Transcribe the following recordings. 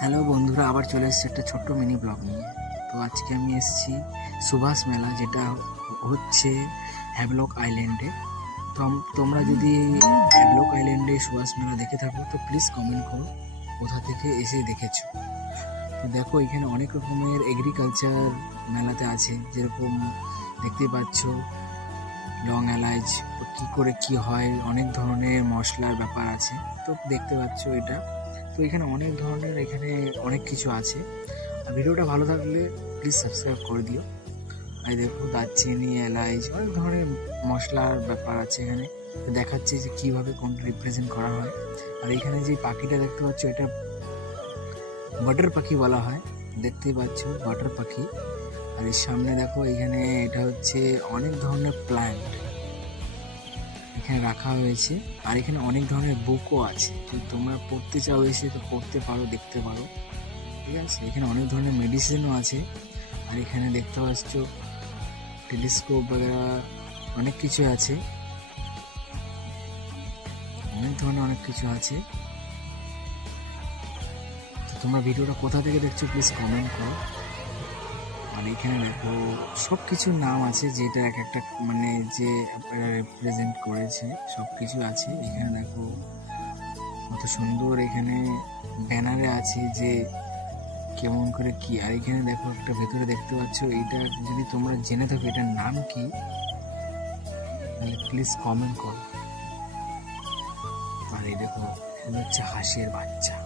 Hello বন্ধুরা, আবার চলে এসেছি একটা ছোট্ট মিনি ব্লগ নিয়ে। তো আজকে আমি এসেছি সুভাষ মেলা, যেটা হচ্ছে হ্যাভলক আইল্যান্ডে। তো তোমরা যদি হ্যাভলক আইল্যান্ডে সুভাষ মেলা দেখে থাকো তো প্লিজ কমেন্ট করো কোথা থেকে এসে দেখেছো। তো দেখো, এখানে অনেক রকমের এগ্রিকালচার মেলাতে আছে, যেরকম দেখতে পাচ্ছ লং এলাচ কী করে কি হয়, অনেক ধরনের মশলার ব্যাপার আছে। তো দেখতে পাচ্ছ এটা। তো এখানে অনেক ধরনের, এখানে অনেক কিছু আছে। আর ভিডিওটা ভালো থাকলে প্লিজ সাবস্ক্রাইব করে দিও। আর দেখো দারচিনি, এলাচ, অনেক ধরনের মশলার ব্যাপার আছে এখানে। দেখাচ্ছে যে কীভাবে কোনটা রিপ্রেজেন্ট করা হয়। আর এখানে যে পাখিটা দেখতে পাচ্ছ, এটা বাটার পাখি বলা হয়, দেখতেই পাচ্ছ বাটার পাখি। আর এর সামনে দেখো, এখানে এটা হচ্ছে অনেক ধরনের প্ল্যান্ট এখানে রাখা হয়েছে। আর এখানে অনেক ধরনের বুকও আছে, তো তোমরা পড়তে চাও এসে তো পড়তে পারো, দেখতে পারো, ঠিক আছে। এখানে অনেক ধরনের মেডিসিনও আছে। আর এখানে দেখতে পাচ্ছ টেলিস্কোপ বগেরা অনেক কিছু আছে, অনেক ধরনের অনেক কিছু আছে। তো তোমরা ভিডিওটা কোথা থেকে দেখছো প্লিজ কমেন্ট করো। আর এখানে দেখো সব কিছুর নাম আছে, যেটা এক একটা মানে যে রিপ্রেজেন্ট করেছে সব কিছু আছে। এখানে দেখো কত সুন্দর, এখানে ব্যানারে আছে যে কেমন করে কি। আর এখানে দেখো একটা ভেতরে দেখতে পাচ্ছ, এটা যদি তোমরা জেনে থাকো এটার নাম কি তাহলে প্লিজ কমেন্ট করো। আর এই দেখো, এটা হচ্ছে হাঁসের বাচ্চা।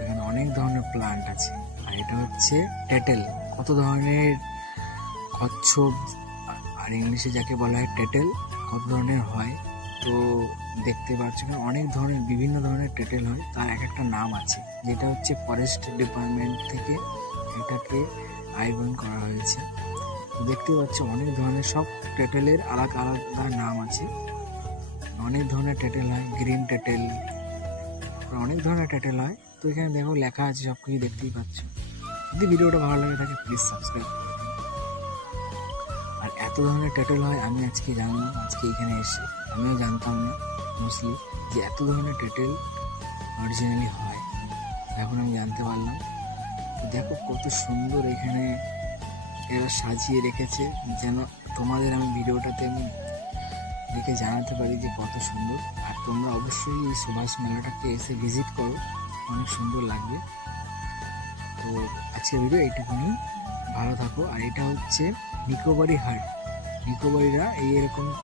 এখানে অনেক ধরনের প্লান্ট আছে। আর এটা হচ্ছে টেটেল, কত ধরনের কচ্ছপ, আর ইংলিশে যাকে বলা হয় টেটেল, কত ধরনের হয়। তো দেখতে পাচ্ছ এখানে অনেক ধরনের, বিভিন্ন ধরনের টেটেল হয়, তার এক একটা নাম আছে, যেটা হচ্ছে ফরেস্ট ডিপার্টমেন্ট থেকে এটাকে আয়োজন করা হয়েছে। দেখতে পাচ্ছ অনেক ধরনের, সব টেটেলের আলাদা আলাদা নাম আছে। অনেক ধরনের টেটেল হয়, গ্রিন টেটেল, অনেক ধরনের টেটেল হয়। তো এখানে দেখো লেখা আছে, সব কিছু দেখতেই পাচ্ছ। যদি ভিডিওটা ভালো লাগে থাকে প্লিজ সাবস্ক্রাইব। আর এত ধরনের টেটেল হয় আমি আজকে জানলাম, আজকে এখানে এসে আমিও জানতাম না মোস্টলি যে এত ধরনের টেটেল অরিজিনালি হয়, এখন আমি জানতে পারলাম। তো দেখো কত সুন্দর এখানে এরা সাজিয়ে রেখেছে, যেন তোমাদের আমি ভিডিওটাতে আমি দেখে জানাতে পারি যে কত সুন্দর। আর তোমরা অবশ্যই এই সুভাষ মেলাটাকে এসে ভিজিট করো, অনেক সুন্দর লাগবে। তো আজকের ভিডিও এইটুকুনি, ভালো থাকো। আর এটা হচ্ছে নিকোবরি হাট, নিকোবরিরা এই এরকম